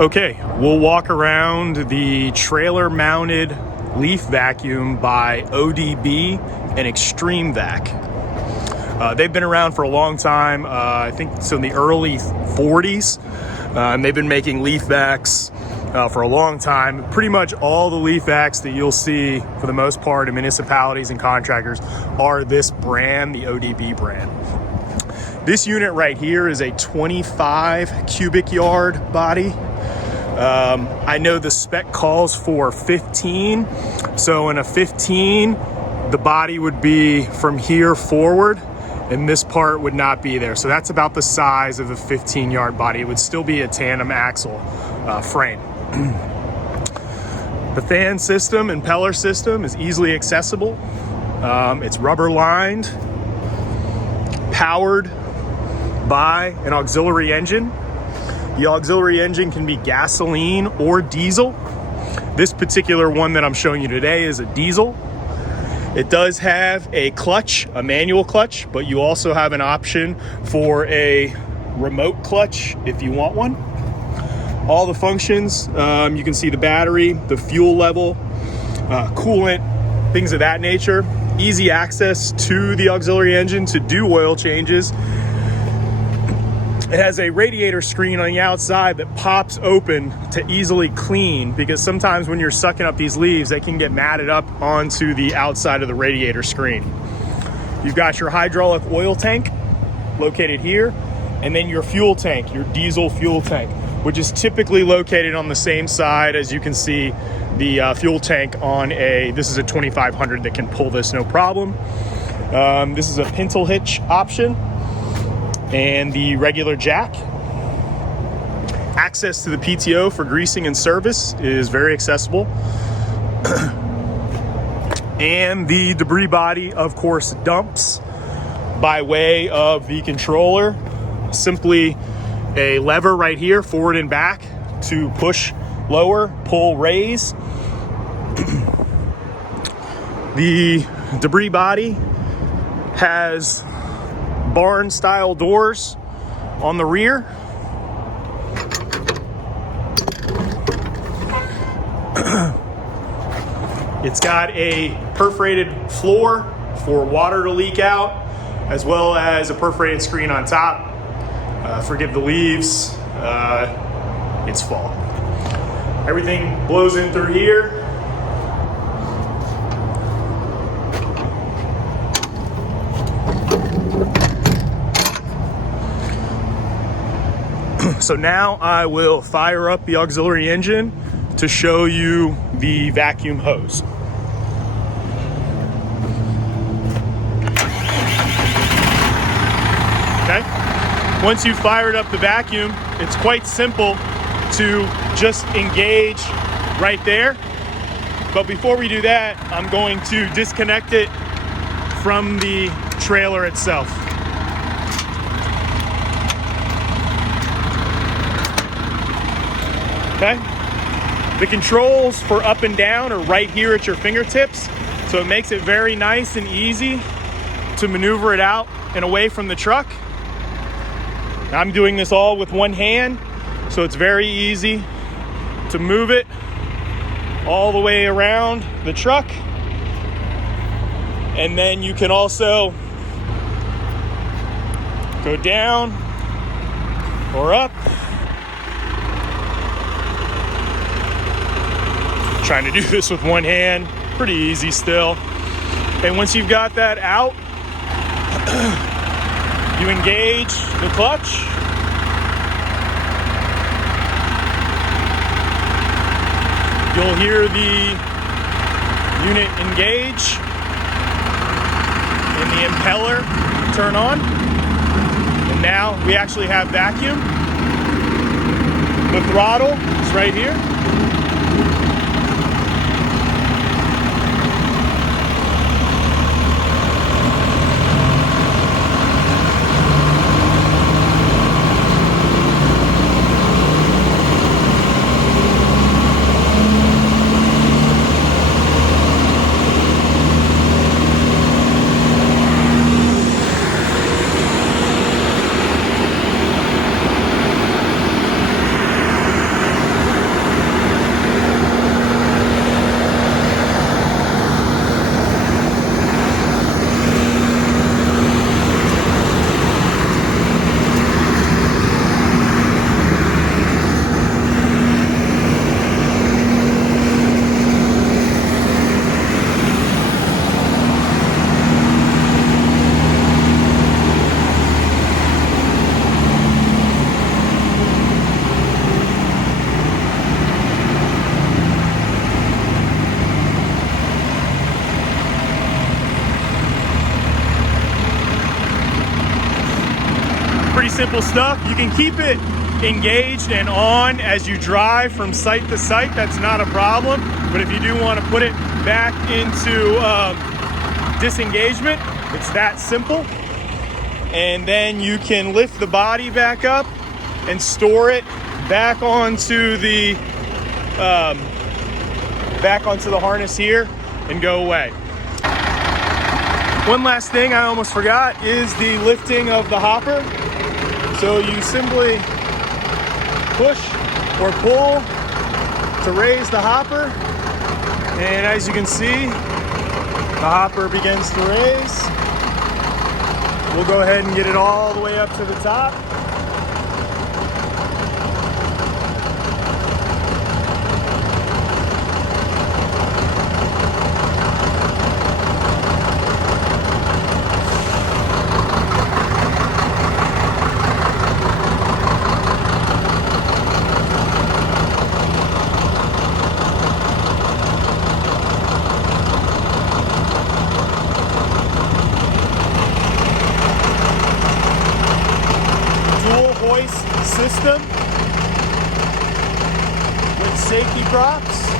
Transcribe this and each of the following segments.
Okay, we'll walk around the trailer mounted leaf vacuum by ODB and Extreme Vac. They've been around for a long time, I think so in the early 40s, and they've been making leaf vacs for a long time. Pretty much all the leaf vacs that you'll see for the most part in municipalities and contractors are this brand, the ODB brand. This unit right here is a 25 cubic yard body. I know the spec calls for 15. So in a 15, the body would be from here forward and this part would not be there. So that's about the size of the 15 yard body. It would still be a tandem axle frame. The fan system, impeller system is easily accessible. It's rubber lined, powered by an auxiliary engine. The auxiliary engine can be gasoline or diesel. This particular one that I'm showing you today is a diesel. It does have a clutch, a manual clutch, but you also have an option for a remote clutch if you want one. All the functions, you can see the battery, the fuel level, coolant, things of that nature. Easy access to the auxiliary engine to do oil changes. It has a radiator screen on the outside that pops open to easily clean, because sometimes when you're sucking up these leaves, they can get matted up onto the outside of the radiator screen. You've got your hydraulic oil tank located here, and then your fuel tank, your diesel fuel tank, which is typically located on the same side as you can see the fuel tank on this is a 2500 that can pull this no problem. This is a pintle hitch option. And the regular jack. Access to the PTO for greasing and service is very accessible. And the debris body, of course, dumps by way of the controller. Simply a lever right here, forward and back, to push, lower, pull, raise. The debris body has barn style doors on the rear. It's got a perforated floor for water to leak out, as well as a perforated screen on top. Forgive the leaves, it's fall. Everything blows in through here. So now I will fire up the auxiliary engine to show you the vacuum hose. Okay. Once you've fired up the vacuum, it's quite simple to just engage right there. But before we do that, I'm going to disconnect it from the trailer itself. Okay. The controls for up and down are right here at your fingertips, so it makes it very nice and easy to maneuver it out and away from the truck. I'm doing this all with one hand, so it's very easy to move it all the way around the truck. And then you can also go down or up. Trying to do this with one hand, pretty easy still. And once you've got that out, you engage the clutch. You'll hear the unit engage and the impeller turn on. And now we actually have vacuum. The throttle is right here. Pretty simple stuff. You can keep it engaged and on as you drive from site to site. That's not a problem. But if you do want to put it back into disengagement, it's that simple. And then you can lift the body back up and store it back onto the harness here and go away. One last thing I almost forgot is the lifting of the hopper. So you simply push or pull to raise the hopper, and as you can see, the hopper begins to raise. We'll go ahead and get it all the way up to the top. System with safety props.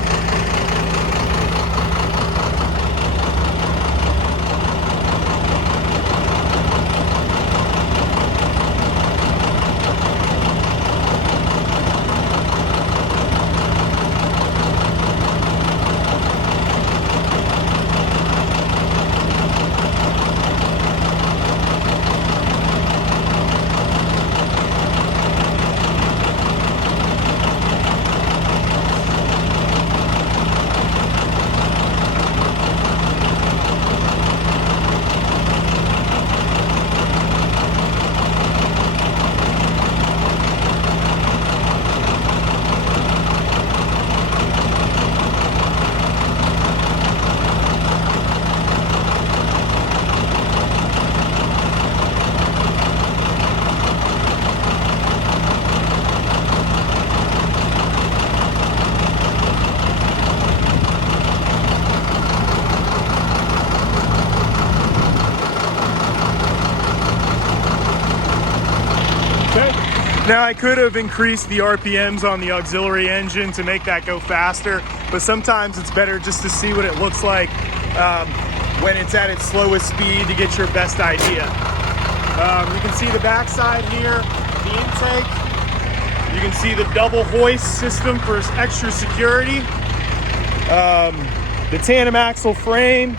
Now I could have increased the RPMs on the auxiliary engine to make that go faster, but sometimes it's better just to see what it looks like when it's at its slowest speed to get your best idea. You can see the backside here, the intake. You can see the double hoist system for extra security. The tandem axle frame,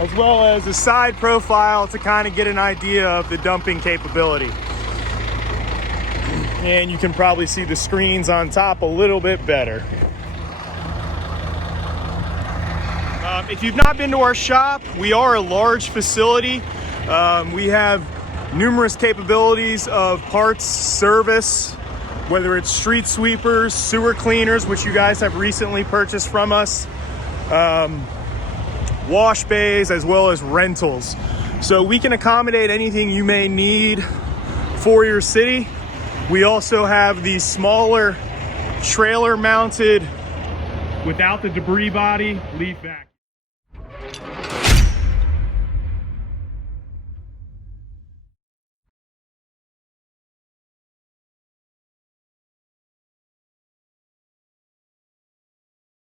as well as the side profile to kind of get an idea of the dumping capability. And you can probably see the screens on top a little bit better. If you've not been to our shop, we are a large facility. We have numerous capabilities of parts, service, whether it's street sweepers, sewer cleaners, which you guys have recently purchased from us, wash bays, as well as rentals. So we can accommodate anything you may need for your city. We also have the smaller trailer mounted without the debris body leaf vac.